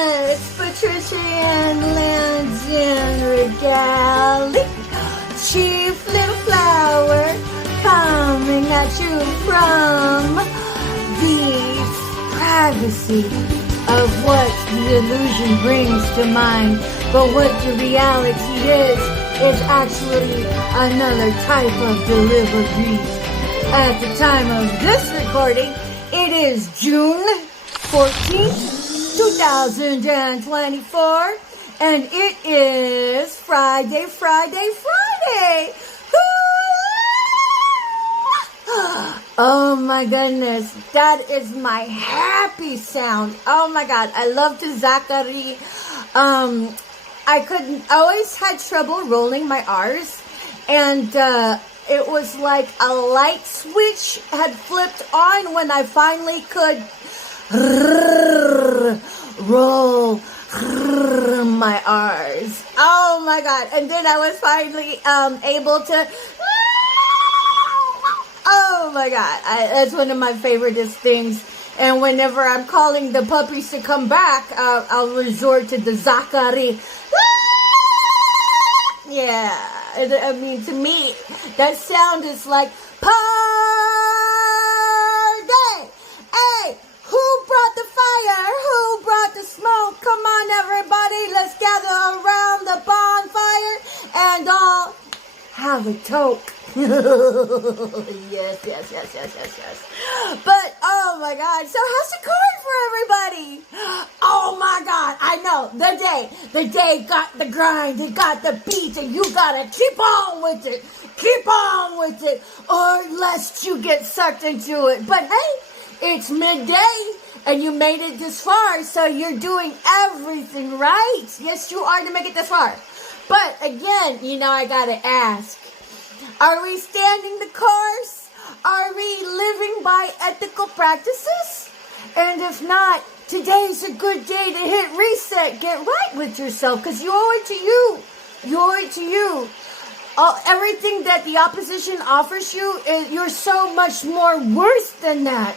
It's Patricia Ann Landon Regali, Chief Little Flower, coming at you from the privacy of what the illusion brings to mind. But what the reality is actually another type of delivery. At the time of this recording, it is June 14th, 2024, and it is Friday. Oh my goodness, that is my happy sound. Oh my God, I love the Zachary. I always had trouble rolling my R's, and it was like a light switch had flipped on when I finally could roll my R's. Oh my God. And then I was finally able to, oh my God. That's one of my favoriteest things. And whenever I'm calling the puppies to come back, I'll resort to the Zachary. Yeah, I mean, to me, that sound is like, party! Hey, who brought the fire? Who brought the smoke? Come on, everybody, let's gather around the bonfire and all have a toke. Yes. But, oh my God, so how's it going for everybody? Oh my God, I know, the day got the grind, it got the beat, and you gotta keep on with it, or lest you get sucked into it. But hey, it's midday, and you made it this far, so you're doing everything right. Yes, you are to make it this far. But again, I gotta ask, are we standing the course? Are we living by ethical practices? And if not, today's a good day to hit reset. Get right with yourself, because you owe it to you. Everything that the opposition offers you, you're so much more worth than that.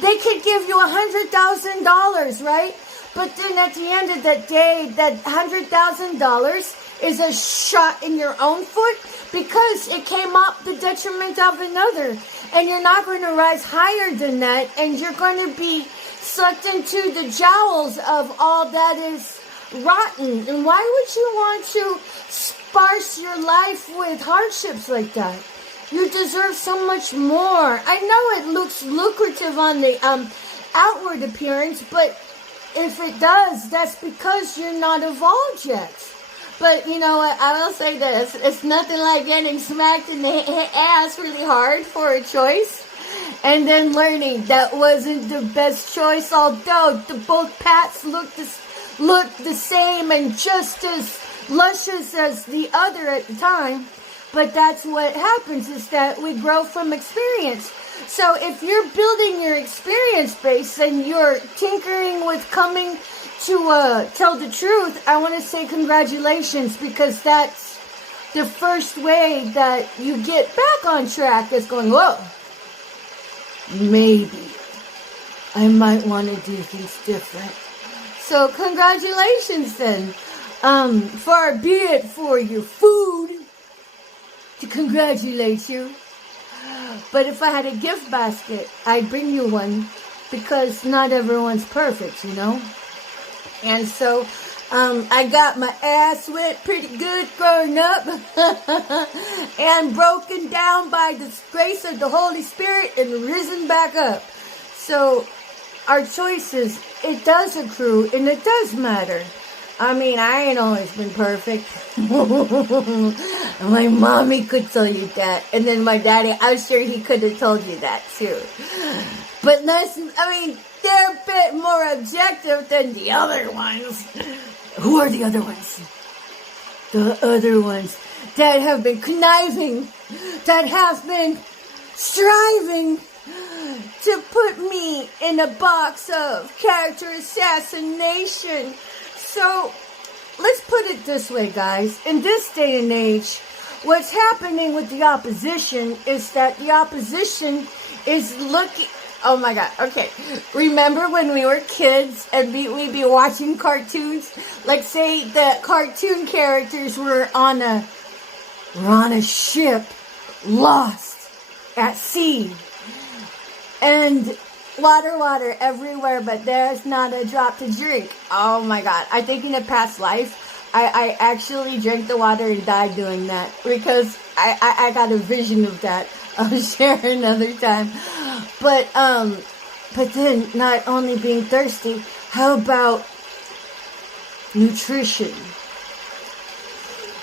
They could give you $100,000, right? But then at the end of that day, that $100,000 is a shot in your own foot, because it came up the detriment of another. And you're not going to rise higher than that, and you're going to be sucked into the jowls of all that is rotten. And why would you want to sparse your life with hardships like that? You deserve so much more. I know it looks lucrative on the outward appearance, but if it does, that's because you're not evolved yet. But you know what, I will say this, it's nothing like getting smacked in the ass really hard for a choice, and then learning that wasn't the best choice, although both paths look the same and just as luscious as the other at the time. But that's what happens, is that we grow from experience. So if you're building your experience base and you're tinkering with coming to tell the truth, I want to say congratulations, because that's the first way that you get back on track, is going, whoa, maybe I might want to do things different. So congratulations then. Far be it for your food to congratulate you. But if I had a gift basket, I'd bring you one, because not everyone's perfect, And so, I got my ass whipped pretty good growing up and broken down by the grace of the Holy Spirit and risen back up. So, our choices, it does accrue and it does matter. I mean, I ain't always been perfect. My mommy could tell you that. And then my daddy, I'm sure he could have told you that too. But listen, they're a bit more objective than the other ones. Who are the other ones? The other ones that have been conniving, that have been striving to put me in a box of character assassination. So, let's put it this way, guys. In this day and age, what's happening with the opposition is that the opposition is looking, Oh my God. Okay. Remember when we were kids and we'd be watching cartoons? Like, say the cartoon characters were on a ship, lost at sea, and water everywhere, but there's not a drop to drink. Oh my God. I think in a past life, I actually drank the water and died doing that, because I got a vision of that. I'll share another time. But then not only being thirsty, how about nutrition?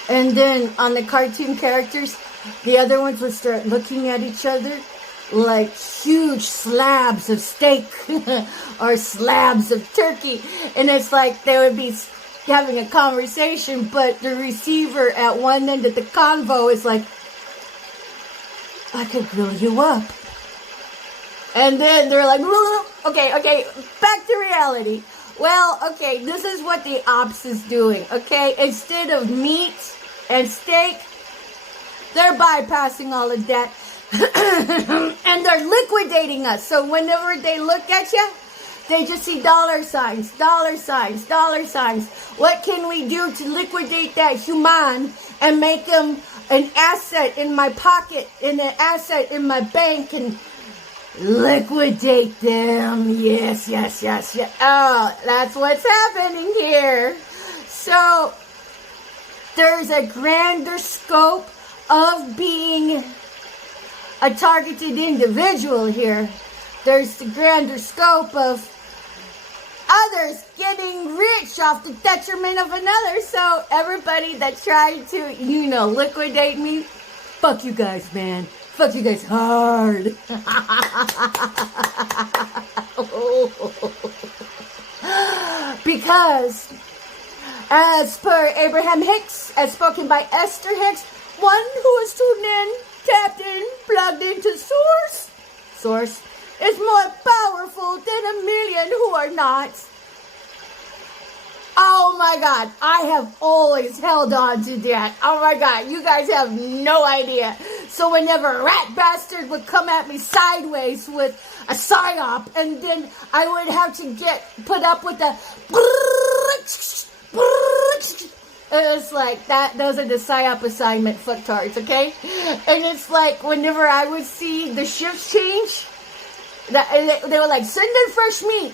And then on the cartoon characters, the other ones would start looking at each other like huge slabs of steak or slabs of turkey. And it's like they would be having a conversation, but the receiver at one end of the convo is like, I could grill you up. And then they're like, okay, back to reality. Well, okay, this is what the ops is doing, okay? Instead of meat and steak, they're bypassing all of that. And they're liquidating us. So whenever they look at you, they just see dollar signs, dollar signs, dollar signs. What can we do to liquidate that human and make them an asset in my pocket and an asset in my bank and liquidate them? Yes. Oh, that's what's happening here. So there's a grander scope of being a targeted individual here. There's the grander scope of others getting rich off the detriment of another. So everybody that tried to, liquidate me, fuck you guys, man. Fuck you guys hard. Because, as per Abraham Hicks, as spoken by Esther Hicks, one who is tuned in, tapped in, plugged into source, is more powerful than a million who are not. Oh my God, I have always held on to that. Oh my God, you guys have no idea. So whenever a rat bastard would come at me sideways with a psyop, and then I would have to get put up with the it's like that. Those are the psyop assignment fucktards, okay? And it's like whenever I would see the shifts change, they were like, send in fresh meat,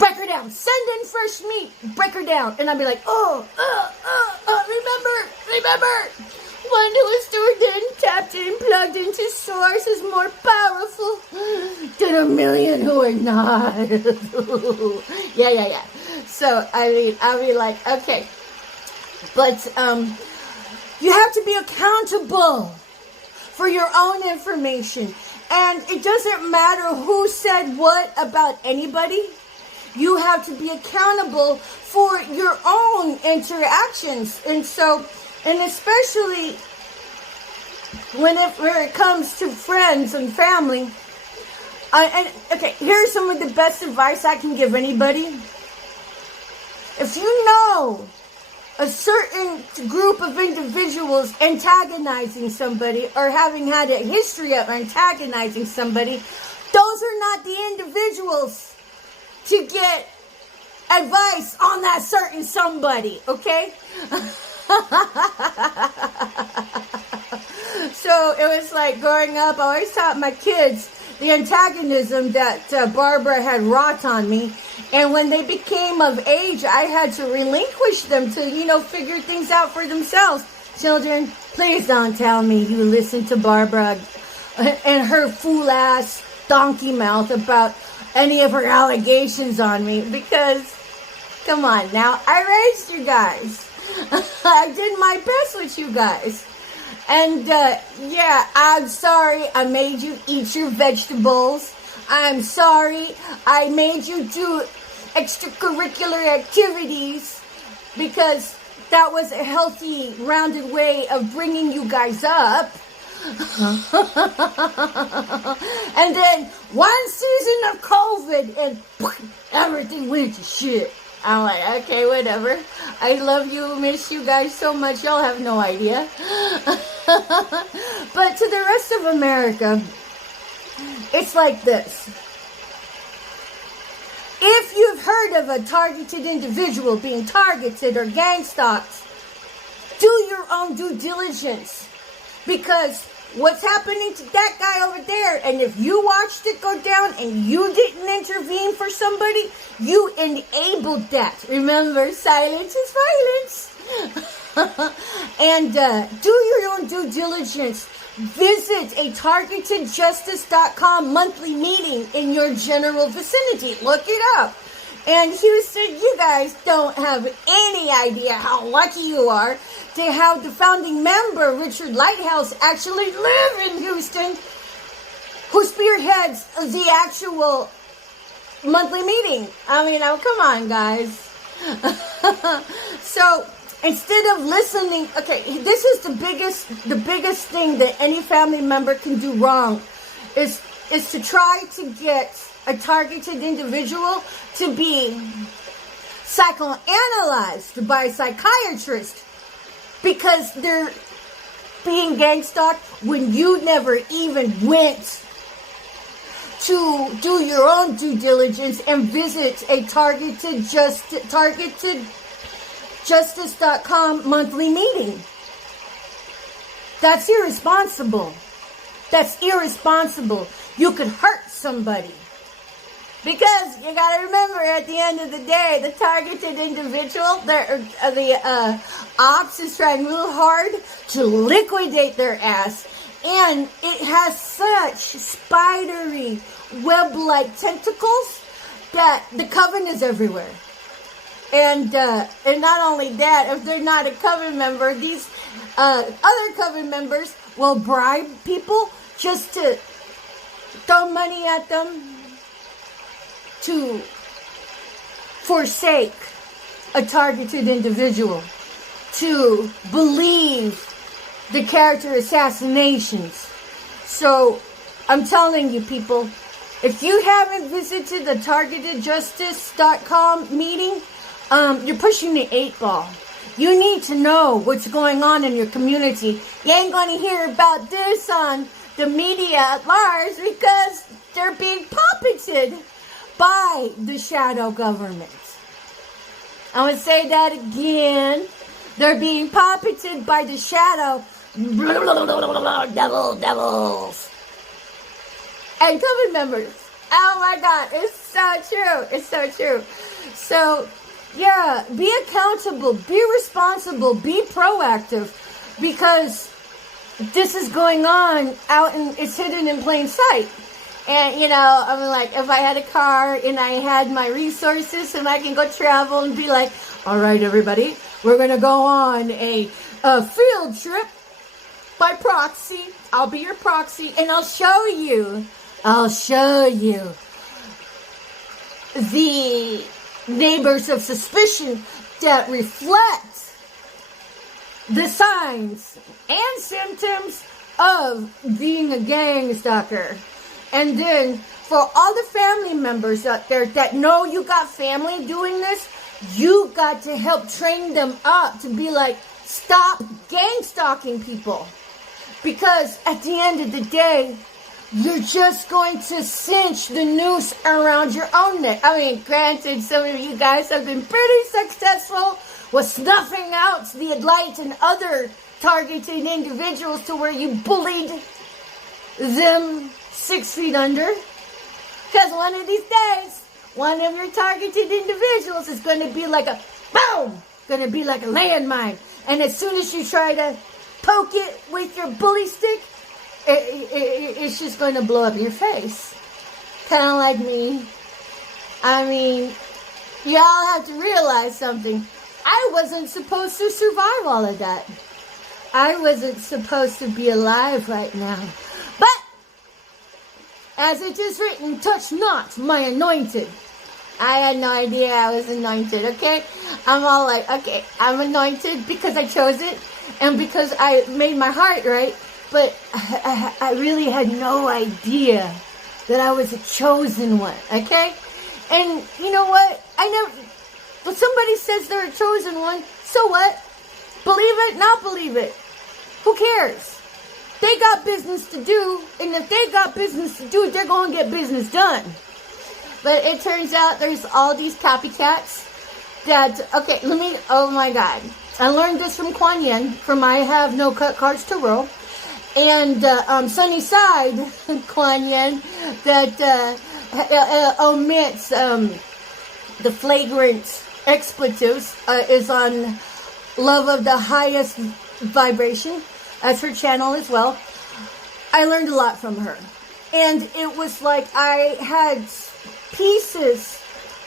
break her down. Send in fresh meat, break her down. And I'd be like, remember. One who is tuned in, tapped in, plugged into source is more powerful than a million who are not. Yeah. So, I'll be like, okay. But, you have to be accountable for your own information. And it doesn't matter who said what about anybody. You have to be accountable for your own interactions. And so, and especially whenever it comes to friends and family. Okay, here's some of the best advice I can give anybody. If you know a certain group of individuals antagonizing somebody or having had a history of antagonizing somebody, those are not the individuals to get advice on that certain somebody, okay? So it was like growing up, I always taught my kids the antagonism that Barbara had wrought on me. And when they became of age, I had to relinquish them to, figure things out for themselves. Children, please don't tell me you listen to Barbara and her fool-ass donkey mouth about any of her allegations on me. Because, come on now, I raised you guys. I did my best with you guys. And, yeah, I'm sorry I made you eat your vegetables. I'm sorry I made you do extracurricular activities, because that was a healthy, rounded way of bringing you guys up. And then one season of COVID and everything went to shit. I'm like, okay, whatever. I love you, miss you guys so much, y'all have no idea. But to the rest of America, It's like this. If you've heard of a targeted individual being targeted or gang stalked, do your own due diligence. Because what's happening to that guy over there, and if you watched it go down and you didn't intervene for somebody, you enabled that. Remember, silence is violence. And do your own due diligence. Visit a targetedjustice.com monthly meeting in your general vicinity. Look it up. And Houston, you guys don't have any idea how lucky you are to have the founding member, Richard Lighthouse, actually live in Houston, who spearheads the actual monthly meeting. I mean, oh, come on, guys. So, instead of listening, okay, this is the biggest thing that any family member can do wrong is to try to get a targeted individual to be psychoanalyzed by a psychiatrist because they're being gang stalked when you never even went to do your own due diligence and visit a targetedjustice.com monthly meeting. That's irresponsible. That's irresponsible. You could hurt somebody. Because you gotta remember, at the end of the day, the targeted individual, the ops is trying real hard to liquidate their ass. And it has such spidery, web-like tentacles that the coven is everywhere. And not only that, if they're not a coven member, these other coven members will bribe people just to throw money at them to forsake a targeted individual, to believe the character assassinations. So, I'm telling you people, if you haven't visited the targetedjustice.com meeting, you're pushing the 8 ball. You need to know what's going on in your community. You ain't going to hear about this on the media at large because they're being puppeted by the shadow government. I'm going to say that again. They're being puppeted by the shadow devils. And coven members. Oh my God, it's so true. It's so true. So, yeah, be accountable, be responsible, be proactive, because this is going on out and it's hidden in plain sight. And, you know, I mean, like, if I had a car and I had my resources and I can go travel and be like, all right, everybody, we're going to go on a field trip by proxy. I'll be your proxy and I'll show you the neighbors of suspicion that reflect the signs and symptoms of being a gang stalker. And then for all the family members out there that know you got family doing this, you got to help train them up to be like, stop gang stalking people. Because at the end of the day, you're just going to cinch the noose around your own neck. I mean, granted, some of you guys have been pretty successful with snuffing out the light and other targeted individuals to where you bullied them 6 feet under. Because one of these days, one of your targeted individuals is going to be like a boom, going to be like a landmine. And as soon as you try to poke it with your bully stick, it's just going to blow up your face. Kind of like me. I mean, y'all have to realize something. I wasn't supposed to survive all of that. I wasn't supposed to be alive right now. But, as it is written, touch not my anointed. I had no idea I was anointed, okay? I'm all like, okay, I'm anointed because I chose it and because I made my heart right. But I really had no idea that I was a chosen one, okay? And you know what? When somebody says they're a chosen one, so what? Believe it, not believe it. Who cares? they got business to do, and if they got business to do, they're going to get business done. But it turns out there's all these copycats that, okay, oh my God. I learned this from Kuan Yin, from I Have No Cut Cards to Roll. And Sunny Side Kuan Yin that omits the flagrant expletives is on Love of the Highest Vibration. That's her channel as well. I learned a lot from her. And it was like I had pieces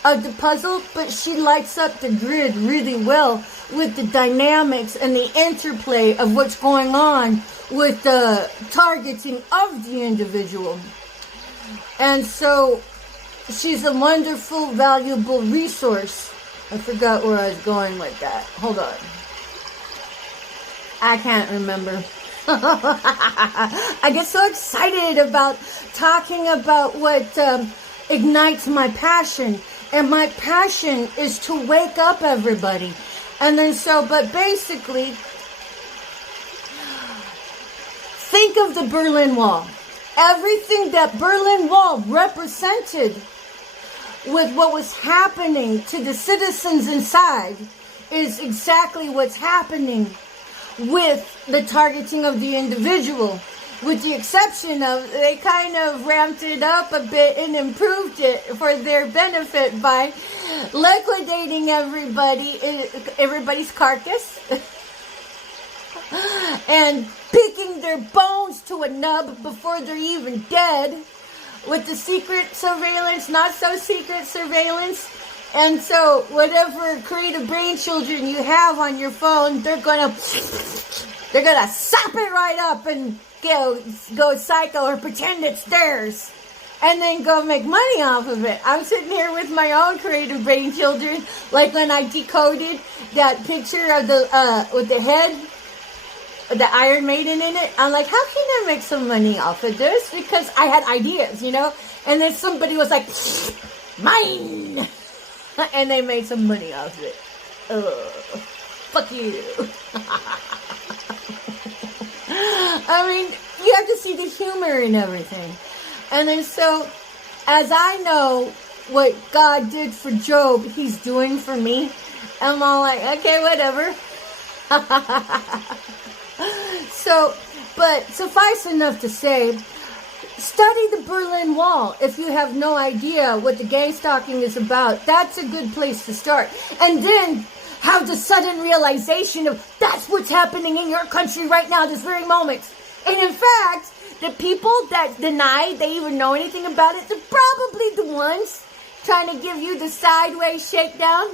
of the puzzle, but she lights up the grid really well with the dynamics and the interplay of what's going on with the targeting of the individual. And so she's a wonderful, valuable resource. I forgot where I was going with that. Hold on. I can't remember. I get so excited about talking about what ignites my passion. And my passion is to wake up everybody. And then but basically, think of the Berlin Wall. Everything that Berlin Wall represented with what was happening to the citizens inside is exactly what's happening with the targeting of the individual. With the exception of, they kind of ramped it up a bit and improved it for their benefit by liquidating everybody's carcass and picking their bones to a nub before they're even dead with the secret surveillance, not so secret surveillance. And so whatever creative brain children you have on your phone, they're gonna sop it right up and go psycho or pretend it's theirs and then go make money off of it. I'm sitting here with my own creative brain children, like when I decoded that picture of the with the head, the Iron Maiden in it. I'm like, how can I make some money off of this? Because I had ideas, you know? And then somebody was like, mine! And they made some money off of it. Fuck you. I mean, you have to see the humor in everything. And then so, as I know what God did for Job, he's doing for me. I'm all like, okay, whatever. So, but suffice enough to say, study the Berlin Wall. If you have no idea what the gang stalking is about, that's a good place to start. And then have the sudden realization of that's what's happening in your country right now, this very moment. And in fact, the people that deny they even know anything about it, they're probably the ones trying to give you the sideways shakedown.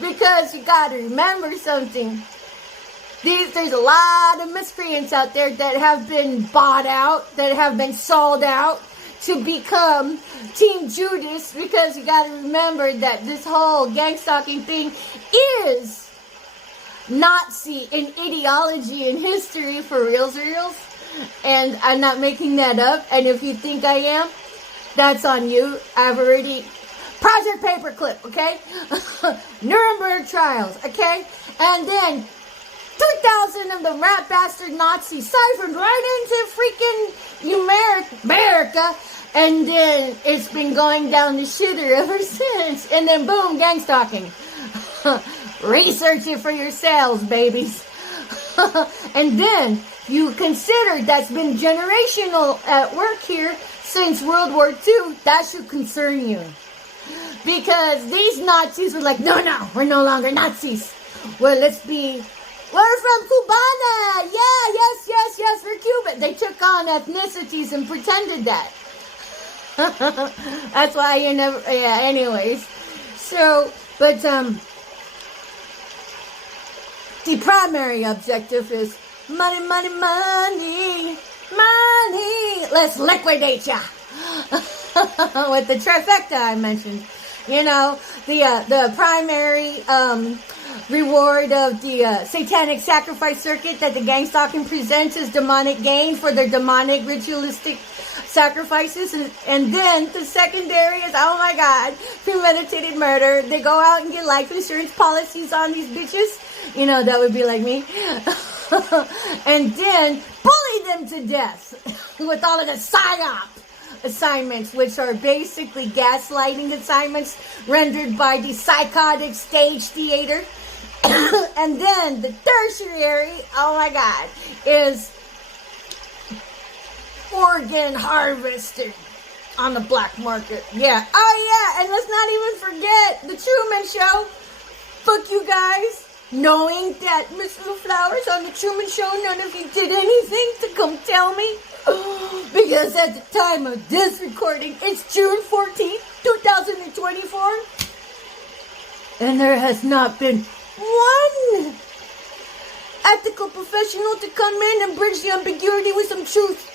Because you got to remember something. There's a lot of miscreants out there that have been bought out, that have been sold out to become Team Judas, because you got to remember that this whole gang stalking thing is Nazi in ideology and history, for reals. And I'm not making that up. And if you think I am, that's on you. I've already... Project Paperclip, okay? Nuremberg trials, okay? And then 2,000 of the rat bastard Nazis siphoned right into freaking America. And then it's been going down the shitter ever since. And then boom, gang stalking. Research it for yourselves, babies. And then you consider that's been generational at work here since World War II. That should concern you. Because these Nazis were like, no, we're no longer Nazis. Well, we're from Cubana. Yeah, yes, we're Cuban. They took on ethnicities and pretended that. That's why you never, yeah, anyways. So, but, the primary objective is money. Let's liquidate ya. With the trifecta I mentioned. You know, the primary reward of the satanic sacrifice circuit that the gang stalking presents is demonic gain for their demonic ritualistic sacrifices. And then the secondary is, oh my God, premeditated murder. They go out and get life insurance policies on these bitches. You know, that would be like me. And then bully them to death with all of the psyop assignments, which are basically gaslighting assignments rendered by the psychotic stage theater. And then the tertiary, oh my God, is organ harvesting on the black market. Yeah. Oh yeah, and let's not even forget the Truman Show. Fuck you guys. Knowing that Miss Lou Flowers on the Truman Show, none of you did anything to come tell me. Because at the time of this recording, it's June 14th, 2024. And there has not been one ethical professional to come in and bridge the ambiguity with some truth.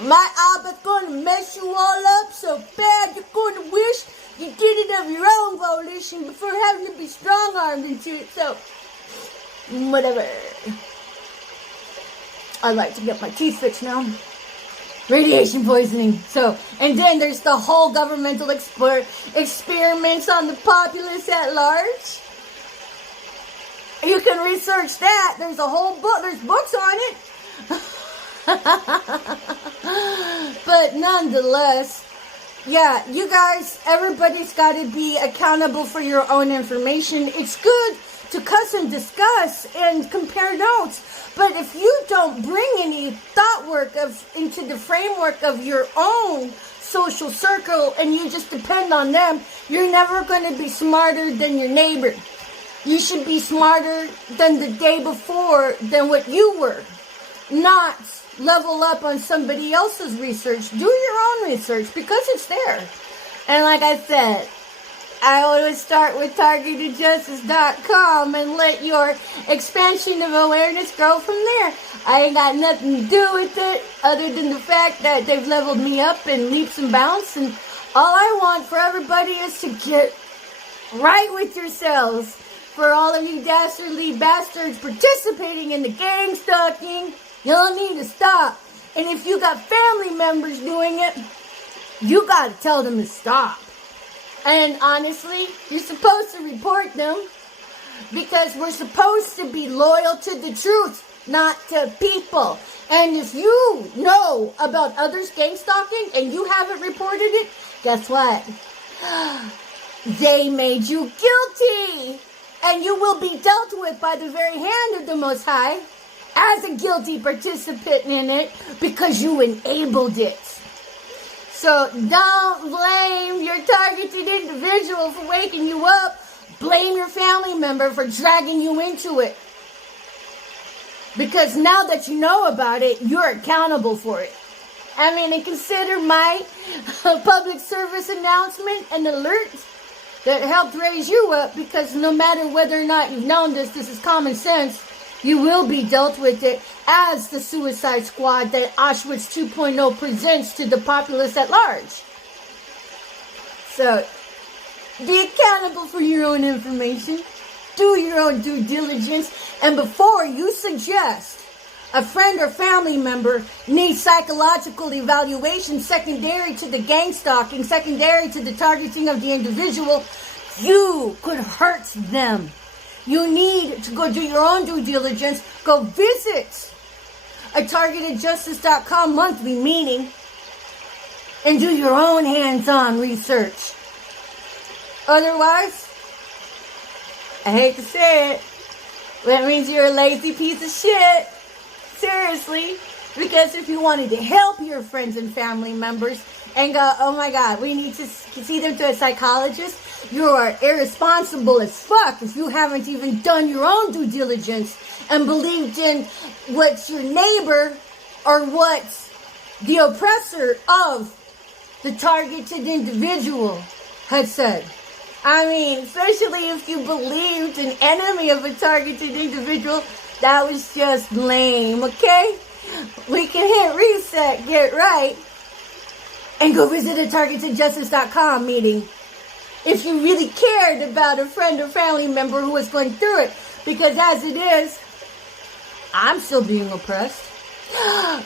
My Abba's gonna mess you all up so bad you're gonna wish you did it of your own volition before having to be strong-armed into it. So, whatever. I like to get my teeth fixed now. Radiation poisoning. So, and then there's the whole governmental experiments on the populace at large. You can research that. There's a whole book. There's books on it. But nonetheless, yeah, you guys, everybody's got to be accountable for your own information. It's good to cuss and discuss and compare notes, but if you don't bring any thought work into the framework of your own social circle and you just depend on them, you're never going to be smarter than your neighbor. You should be smarter than the day before than what you were. Not level up on somebody else's research. Do your own research because it's there. And like I said, I always start with targetedjustice.com and let your expansion of awareness grow from there. I ain't got nothing to do with it other than the fact that they've leveled me up in leaps and bounds. And all I want for everybody is to get right with yourselves. For all of you dastardly bastards participating in the gang stalking, y'all need to stop. And if you got family members doing it, you gotta tell them to stop. And honestly, you're supposed to report them because we're supposed to be loyal to the truth, not to people. And if you know about others gang stalking and you haven't reported it, guess what? They made you guilty. And you will be dealt with by the very hand of the Most High as a guilty participant in it because you enabled it. So don't blame your targeted individual for waking you up. Blame your family member for dragging you into it. Because now that you know about it, you're accountable for it. I mean, and consider my public service announcement and alert that helped raise you up, because no matter whether or not you've known this is common sense, you will be dealt with it as the Suicide Squad that Auschwitz 2.0 presents to the populace at large. So, be accountable for your own information. Do your own due diligence. And before you suggest a friend or family member needs psychological evaluation secondary to the gang stalking, secondary to the targeting of the individual, you could hurt them. You need to go do your own due diligence. Go visit a targetedjustice.com monthly meeting and do your own hands-on research. Otherwise, I hate to say it, that means you're a lazy piece of shit. Seriously. Because if you wanted to help your friends and family members and go, oh my God, we need to see them to a psychologist, you are irresponsible as fuck if you haven't even done your own due diligence and believed in what your neighbor or what the oppressor of the targeted individual had said. I mean, especially if you believed an enemy of a targeted individual, that was just lame, okay? We can hit reset, get right, and go visit a targetedjustice.com meeting if you really cared about a friend or family member who was going through it. Because as it is, I'm still being oppressed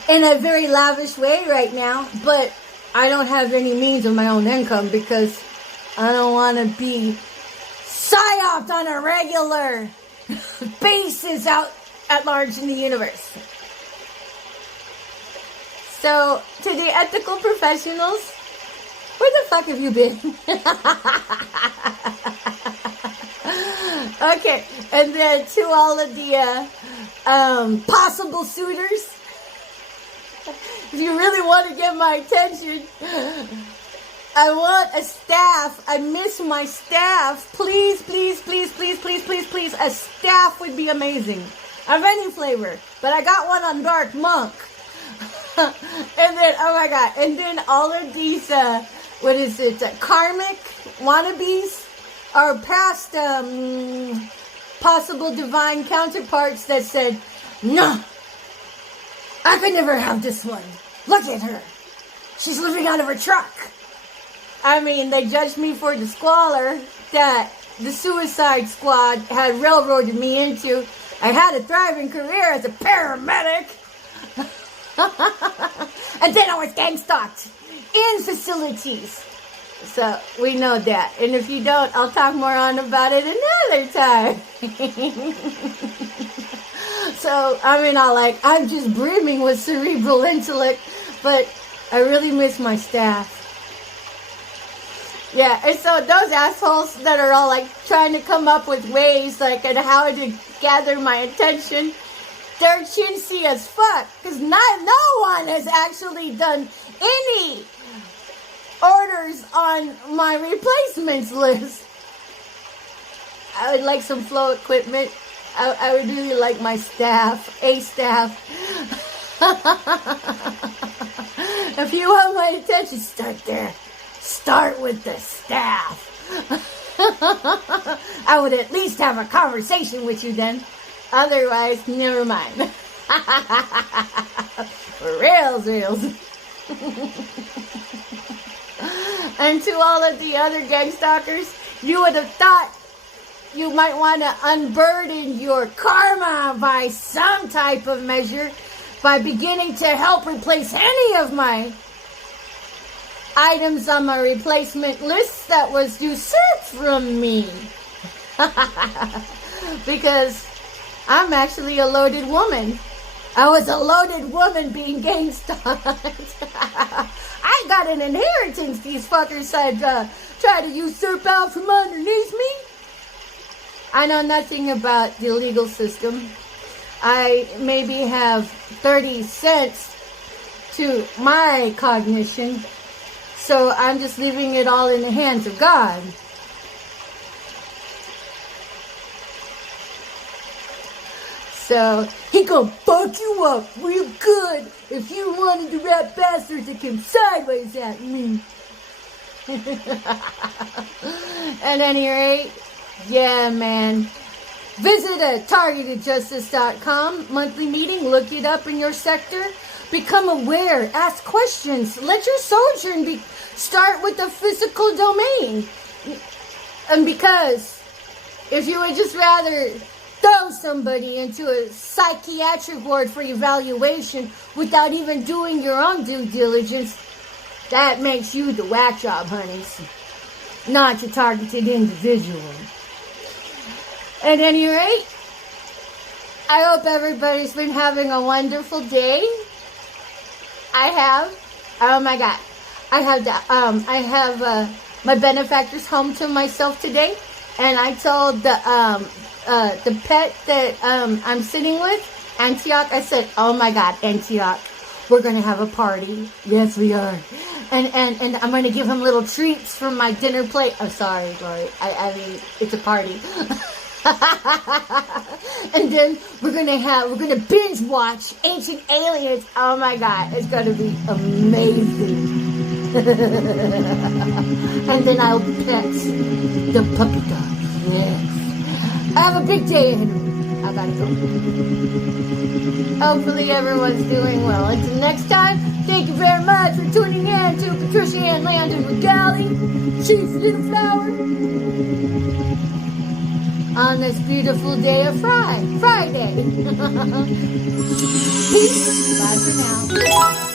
in a very lavish way right now, but I don't have any means of my own income because I don't want to be psyoped on a regular. bases out at large in the universe. So, to the ethical professionals, where the fuck have you been? Okay, and then to all of the possible suitors, if you really want to get my attention, I want a staff. I miss my staff. Please, please, please, please, please, please, please. A staff would be amazing. Of any flavor. But I got one on Dark Monk. And then, oh my god. And then all of these, karmic wannabes are past possible divine counterparts that said, no, I could never have this one. Look at her. She's living out of her truck. I mean, they judged me for the squalor that the Suicide Squad had railroaded me into. I had a thriving career as a paramedic. And then I was gang stalked in facilities. So, we know that. And if you don't, I'll talk more on about it another time. So, I mean, I'm just brimming with cerebral intellect, but I really miss my staff. Yeah, and so those assholes that are all trying to come up with ways and how to gather my attention, they're chintzy as fuck. Because no one has actually done any orders on my replacements list. I would like some flow equipment. I would really like my staff, a staff. If you want my attention, start there. Start with the staff. I would at least have a conversation with you then. Otherwise, never mind. Reals. And to all of the other gang stalkers, you would have thought you might want to unburden your karma by some type of measure by beginning to help replace any of my items on my replacement list that was usurped from me. Because I'm actually a loaded woman. I was a loaded woman being gang stalked. I got an inheritance these fuckers had tried to usurp out from underneath me. I know nothing about the legal system. I maybe have 30 cents to my cognition. So I'm just leaving it all in the hands of God. So he gonna fuck you up real good if you wanted the rat bastards that came sideways at me. At any rate, yeah, man. Visit targetedjustice.com, monthly meeting, look it up in your sector. Become aware, ask questions. Let your sojourn start with the physical domain. And because if you would just rather throw somebody into a psychiatric ward for evaluation without even doing your own due diligence, that makes you the whack job, honeys, not a targeted individual. At any rate, I hope everybody's been having a wonderful day. I have. Oh my God. I have my benefactors home to myself today, and I told the pet that I'm sitting with, Antioch, I said, oh my God, Antioch, we're gonna have a party. Yes, we are. And I'm gonna give him little treats from my dinner plate. Oh, sorry, Lori. I mean, it's a party. And then we're gonna binge watch Ancient Aliens. Oh my God, it's gonna be amazing. And then I'll pet the puppy dog. Yes. Have a big day, Henry. I gotta go. Hopefully everyone's doing well. Until next time, thank you very much for tuning in to Patricia Ann Landon Regali, Chief Little Flower, on this beautiful day of Friday. Peace. Bye for now.